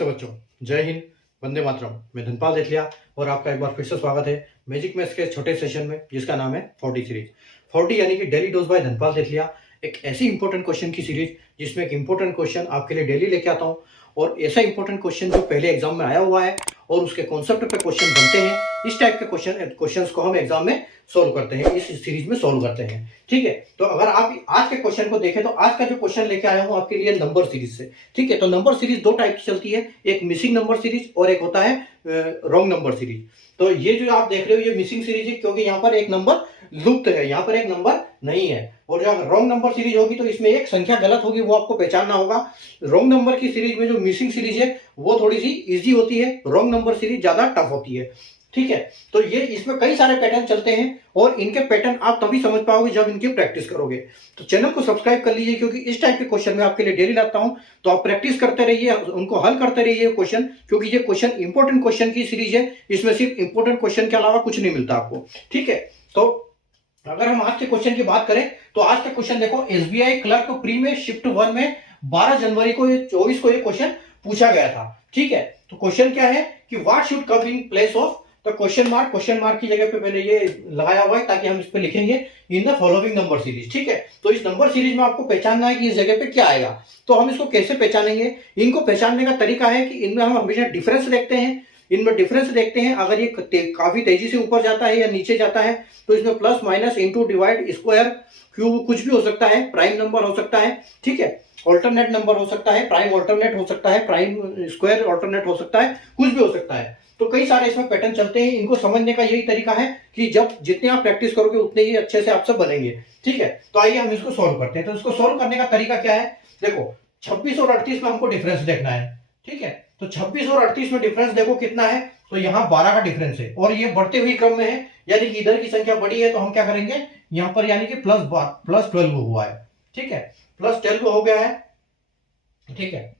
नमस्ते बच्चों, जय हिंद, वंदे मातरम। मैं धनपाल देथलिया और आपका एक बार फिर से स्वागत है मैजिक मैथ्स के छोटे सेशन में, जिसका नाम है 40 सीरीज। 40 यानी कि डेली डोज बाय धनपाल देथलिया, एक ऐसी इंपॉर्टेंट क्वेश्चन की सीरीज जिसमें एक इंपॉर्टेंट क्वेश्चन आपके लिए डेली लेके आता हूँ, और ऐसा इंपॉर्टेंट क्वेश्चन जो पहले एग्जाम में आया हुआ है और उसके कॉन्सेप्ट पे क्वेश्चन बनते हैं। इस टाइप के क्वेश्चंस को हम एग्जाम में सोल्व करते हैं, इस सीरीज में सोल्व करते हैं। ठीक है, तो अगर आप आज के क्वेश्चन को देखें तो आज का जो क्वेश्चन लेके आया हूं आपके लिए नंबर सीरीज से। ठीक है, तो नंबर सीरीज दो टाइप की चलती है, एक मिसिंग नंबर सीरीज और एक होता है रॉन्ग नंबर सीरीज। तो ये जो आप देख रहे हो ये मिसिंग सीरीज है, क्योंकि यहाँ पर एक नंबर लुप्त है, यहाँ पर एक नंबर नहीं है। और जो रॉन्ग नंबर सीरीज होगी तो इसमें एक संख्या गलत होगी, वो आपको पहचानना होगा। रॉन्ग नंबर की सीरीज में जो मिसिंग सीरीज है वो थोड़ी सी इजी होती है, रॉन्ग नंबर सीरीज ज्यादा टफ होती है। ठीक है, तो ये इसमें कई सारे पैटर्न चलते हैं और इनके पैटर्न आप तभी समझ पाओगे जब इनकी प्रैक्टिस करोगे। तो चैनल को सब्सक्राइब कर लीजिए, क्योंकि इस टाइप के क्वेश्चन मैं आपके लिए डेली लाता हूं, तो आप प्रैक्टिस करते रहिए, उनको हल करते रहिए क्वेश्चन, क्योंकि ये क्वेश्चन इंपॉर्टेंट क्वेश्चन की सीरीज है। इसमें सिर्फ इंपॉर्टेंट क्वेश्चन के अलावा कुछ नहीं मिलता आपको। ठीक है, तो अगर हम आज के क्वेश्चन की बात करें तो आज का क्वेश्चन देखो, एसबीआई क्लर्क प्री में शिफ्ट 1 में 12 जनवरी को 24 को ये क्वेश्चन पूछा गया था। ठीक है, तो क्वेश्चन क्या है कि what should come in place of, तो क्वेश्चन मार्क की जगह पे मैंने ये लगाया हुआ है ताकि हम इस पे लिखेंगे in the following number series. ठीक है, तो इस नंबर सीरीज में आपको पहचानना है कि इस जगह पे क्या आएगा। तो हम इसको कैसे पहचानेंगे? इनको पहचानने का तरीका है कि इनमें हम हमेशा डिफरेंस देखते हैं, अगर ये काफी तेजी से ऊपर जाता है या नीचे जाता है तो इसमें plus minus into divide square cube कुछ भी हो सकता है, प्राइम नंबर हो सकता है। ठीक है, ऑल्टरनेट नंबर हो सकता है, प्राइम ऑल्टरनेट हो सकता है, प्राइम स्क्वायर ऑल्टरनेट हो सकता है, कुछ भी हो सकता है। तो कई सारे इसमें पैटर्न चलते हैं। इनको समझने का यही तरीका है कि जब जितने आप प्रैक्टिस करोगे उतने ही अच्छे से आप सब बनेंगे। ठीक है, तो आइए हम इसको सोल्व करते हैं। तो इसको सोल्व करने का तरीका क्या है? देखो, 26 और 38 में हमको डिफरेंस देखना है। ठीक है, तो 26 और 38 में डिफरेंस देखो कितना है, तो यहाँ 12 का डिफरेंस है और ये बढ़ते हुए क्रम में है, यानी कि इधर की संख्या बड़ी है, तो हम क्या करेंगे यहाँ पर, यानी कि प्लस 12 हुआ है। ठीक है, प्लस 12 हो गया है। ठीक है,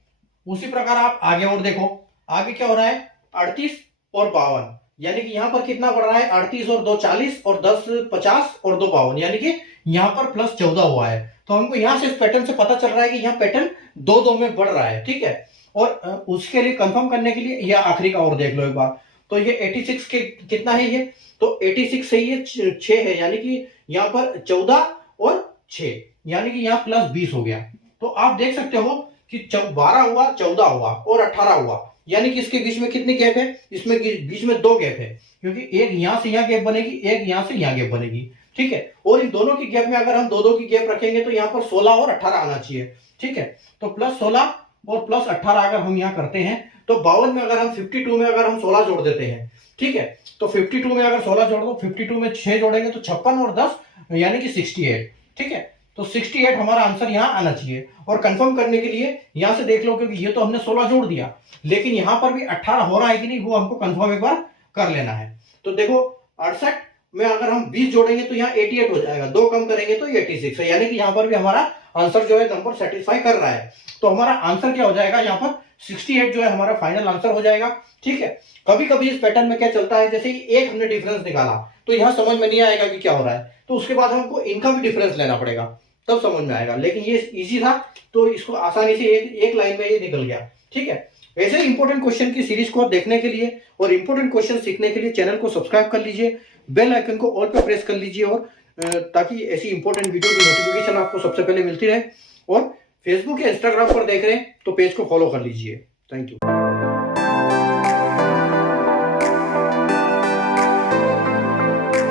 उसी प्रकार आप आगे और देखो, आगे क्या हो रहा है, 38 और 52, यानी कि यहाँ पर कितना बढ़ रहा है, 38 और 2 40 और 10 50 और 2 52, यानी कि यहाँ पर प्लस 14 हुआ है। तो हमको यहाँ से इस पैटर्न से पता चल रहा है कि यहाँ पैटर्न 2-2 में बढ़ रहा है। ठीक है, और उसके लिए कंफर्म करने के लिए यह आखिरी का और देख लो एक बार। तो ये 86 के कितना है ये, तो 86 से ये 6 है, यानी कि यहाँ पर 14 और 6, यानी कि यहाँ प्लस 20 हो गया। तो आप देख सकते हो कि 12 हुआ, 14 हुआ और 18 हुआ, यानी कि इसके बीच में कितनी गैप है, इसमें बीच में 2 गैप है, क्योंकि एक यहां से यहां गैप बनेगी, एक यहां से यहां गैप बनेगी। ठीक है, और इन दोनों की गैप में अगर हम 2-2 की गैप रखेंगे तो यहाँ पर 16 और 18 आना चाहिए। ठीक है, तो प्लस 16 और प्लस 18 अगर हम यहाँ करते हैं तो 52 में अगर हम 52 में अगर हम 16 जोड़ देते हैं, ठीक है, तो 52 में अगर 16 जोड़ दो, 52 में 6 जोड़ेंगे तो 56 और 10 यानी कि 68। ठीक है, तो 68 हमारा आंसर यहाँ आना चाहिए। और कंफर्म करने के लिए यहां से देख लो, क्योंकि ये तो हमने 16 जोड़ दिया, लेकिन यहां पर भी 18 हो रहा है कि नहीं वो हमको कंफर्म एक बार कर लेना है। तो देखो, 68 में अगर हम 20 जोड़ेंगे तो यहाँ 88 हो जाएगा, 2 कम करेंगे तो 86 है, यानी कि यहाँ पर भी हमारा आंसर जो है नंबर सेटिस्फाई कर रहा है। तो हमारा आंसर क्या हो जाएगा, यहाँ पर 68 जो है हमारा फाइनल आंसर हो जाएगा। ठीक है, कभी कभी इस पैटर्न में क्या चलता है, जैसे एक हमने डिफरेंस निकाला तो यहाँ समझ में नहीं आएगा कि क्या हो रहा है, तो उसके बाद हमको इनका भी डिफरेंस लेना पड़ेगा, तब समझ में आएगा। लेकिन ये इजी था तो इसको आसानी से एक लाइन में ये निकल गया। ठीक है, ऐसे इंपॉर्टेंट क्वेश्चन की सीरीज को देखने के लिए और इंपॉर्टेंट क्वेश्चन सीखने के लिए चैनल को सब्सक्राइब कर लीजिए, बेल आइकन को ऑल पे प्रेस कर लीजिए, और ताकि ऐसी इंपॉर्टेंट वीडियो की नोटिफिकेशन आपको सबसे पहले मिलती रहे। और फेसबुक या इंस्टाग्राम पर देख रहे हैं तो पेज को फॉलो कर लीजिए। Thank you.